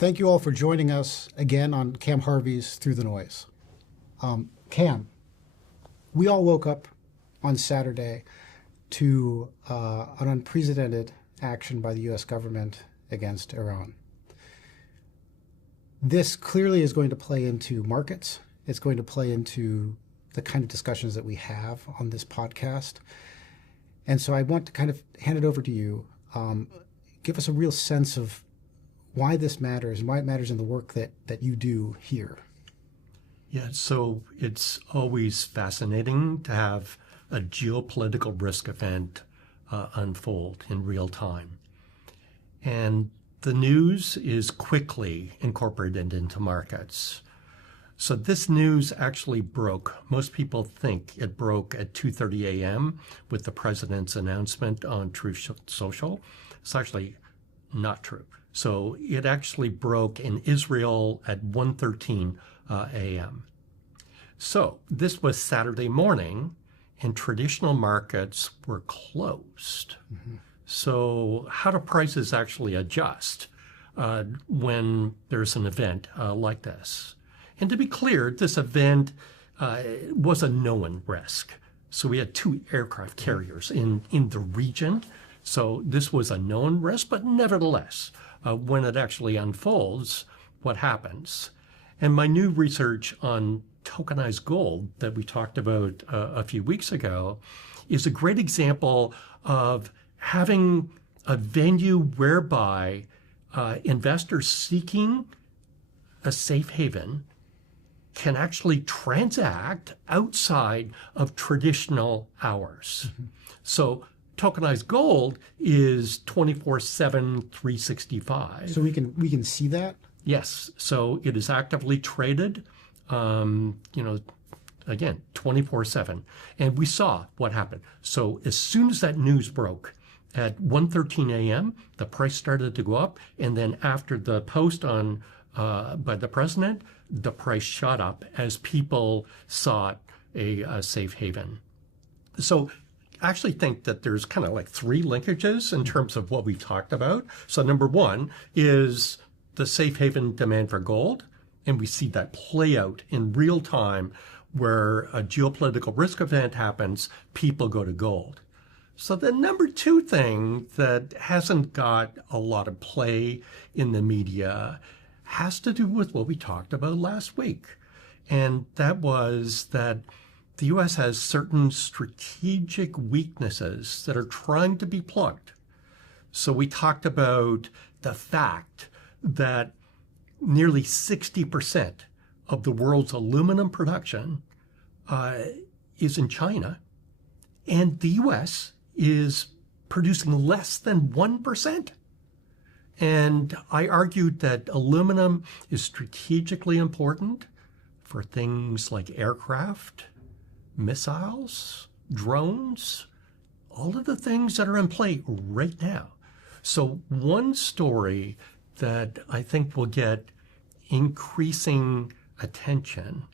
Thank you all for joining us again on Cam Harvey's Through the Noise. Cam, we all woke up on Saturday to an unprecedented action by the U.S. government against Iran. This clearly is going to play into markets. It's going to play into the kind of discussions that we have on this podcast. And so I want to kind of hand it over to you. Give us a real sense of why this matters and why it matters in the work that you do here. Yeah, so it's always fascinating to have a geopolitical risk event unfold in real time. And the news is quickly incorporated into markets. So this news actually broke. Most people think it broke at 2:30 a.m. with the president's announcement on Truth Social. It's actually not true. So it actually broke in Israel at 1:13 a.m. So this was Saturday morning, and traditional markets were closed. Mm-hmm. So how do prices actually adjust when there's an event like this? And to be clear, this event was a known risk. So we had 2 aircraft carriers in the region. So this was a known risk, but nevertheless, when it actually unfolds, what happens? And my new research on tokenized gold that we talked about a few weeks ago is a great example of having a venue whereby investors seeking a safe haven can actually transact outside of traditional hours. Mm-hmm. So tokenized gold is 24/7, 365. So we can see that? Yes. So it is actively traded, again, 24/7. And we saw what happened. So as soon as that news broke at 1:13 a.m., the price started to go up. And then after the post on by the president, the price shot up as people sought a safe haven. So I actually think that there's kind of like 3 linkages in terms of what we've talked about. So number 1 is the safe haven demand for gold. And we see that play out in real time where a geopolitical risk event happens, people go to gold. So the number 2 thing that hasn't got a lot of play in the media has to do with what we talked about last week. And that was that the U.S. has certain strategic weaknesses that are trying to be plugged. So we talked about the fact that nearly 60% of the world's aluminum production is in China, and the U.S. is producing less than 1%. And I argued that aluminum is strategically important for things like aircraft, missiles, drones, all of the things that are in play right now. So one story that I think will get increasing attention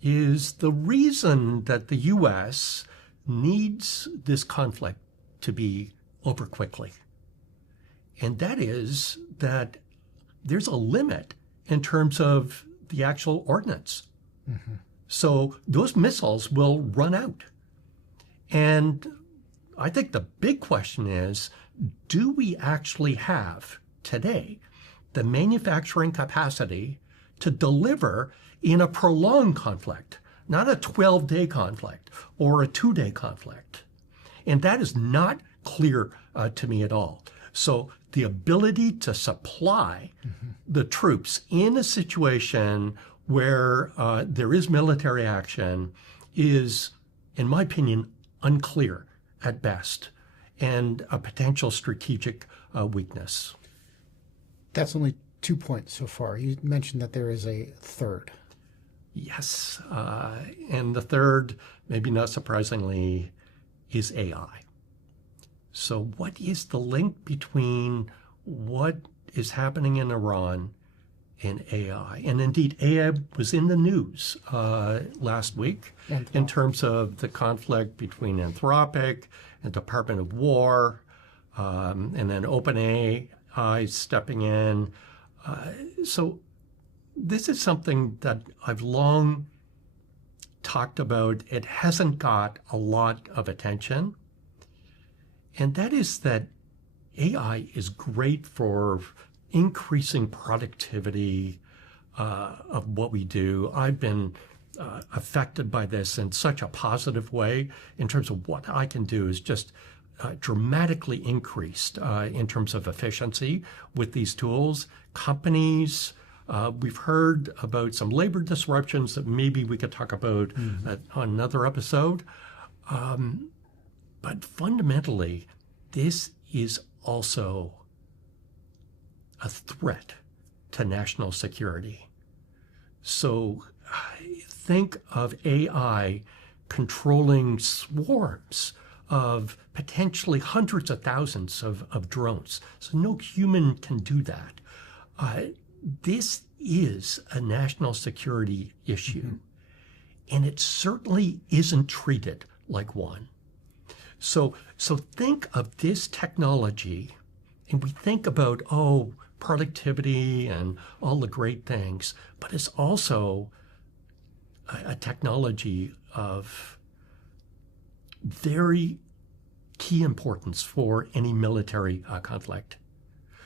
is the reason that the U.S. needs this conflict to be over quickly. And that is that there's a limit in terms of the actual ordnance. Mm-hmm. So those missiles will run out. And I think the big question is, do we actually have today the manufacturing capacity to deliver in a prolonged conflict, not a 12-day conflict or a 2-day conflict? And that is not clear to me at all. So the ability to supply the troops in a situation where there is military action is, in my opinion, unclear at best and a potential strategic weakness. That's only 2 points so far. You mentioned that there is a third. Yes. And the third, maybe not surprisingly, is AI. So what is the link between what is happening in Iran and AI? And indeed, AI was in the news last week in terms of the conflict between Anthropic and Department of War, and then OpenAI stepping in. So this is something that I've long talked about. It hasn't got a lot of attention. And that is that AI is great for increasing productivity of what we do. I've been affected by this in such a positive way in terms of what I can do is just dramatically increased in terms of efficiency with these tools. Companies, we've heard about some labor disruptions that maybe we could talk about on another episode. But fundamentally, this is also a threat to national security. So think of AI controlling swarms of potentially hundreds of thousands of drones. So no human can do that. This is a national security issue, and it certainly isn't treated like one. So think of this technology, and we think about, productivity and all the great things, but it's also a technology of very key importance for any military conflict.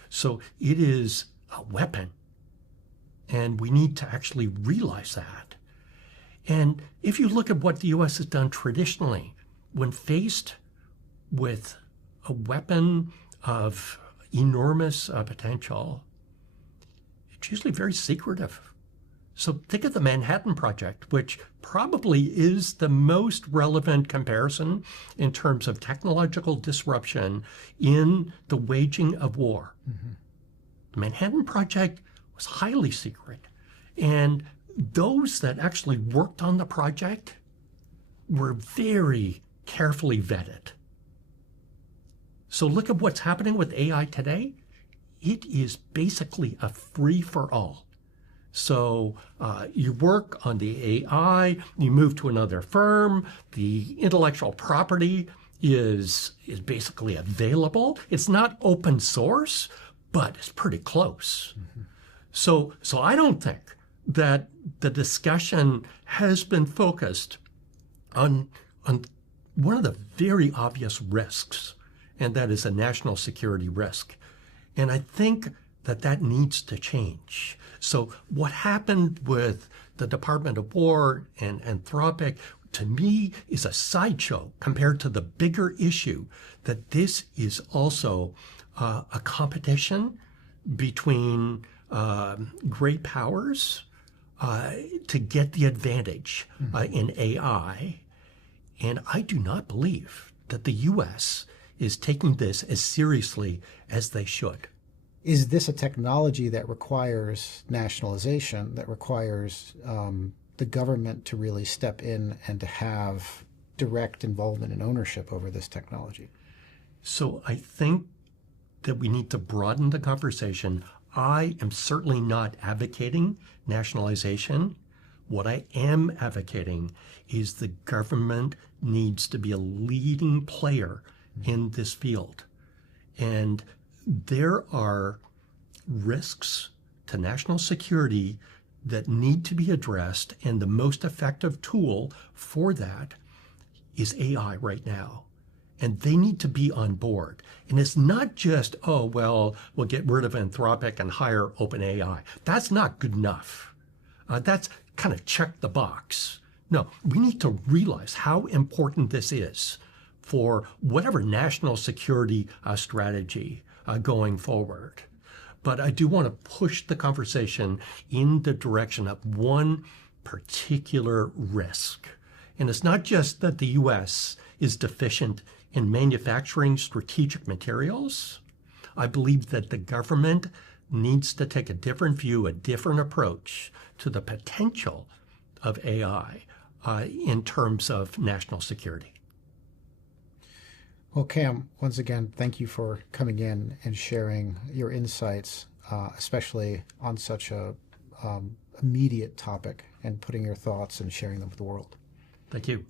So it is a weapon, and we need to actually realize that. And if you look at what the U.S. has done traditionally, when faced with a weapon of enormous potential, it's usually very secretive. So think of the Manhattan Project, which probably is the most relevant comparison in terms of technological disruption in the waging of war. The Manhattan Project was highly secret, and those that actually worked on the project were very carefully vetted. So look at what's happening with AI today. It is basically a free-for-all. So you work on the AI, you move to another firm, the intellectual property is basically available. It's not open source, but it's pretty close. So I don't think that the discussion has been focused on one of the very obvious risks, and that is a national security risk. And I think that needs to change. So what happened with the Department of War and Anthropic, to me, is a sideshow compared to the bigger issue that this is also a competition between great powers to get the advantage in AI. And I do not believe that the U.S. is taking this as seriously as they should. Is this a technology that requires nationalization, that requires the government to really step in and to have direct involvement and ownership over this technology? So I think that we need to broaden the conversation. I am certainly not advocating nationalization. What I am advocating is the government needs to be a leading player in this field. And there are risks to national security that need to be addressed, and the most effective tool for that is AI right now. And they need to be on board. And it's not just, we'll get rid of Anthropic and hire OpenAI. That's not good enough. That's kind of check the box. No, we need to realize how important this is for whatever national security strategy going forward. But I do want to push the conversation in the direction of one particular risk. And it's not just that the U.S. is deficient in manufacturing strategic materials. I believe that the government needs to take a different view, a different approach to the potential of AI in terms of national security. Well, Cam, once again, thank you for coming in and sharing your insights, especially on such a immediate topic, and putting your thoughts and sharing them with the world. Thank you.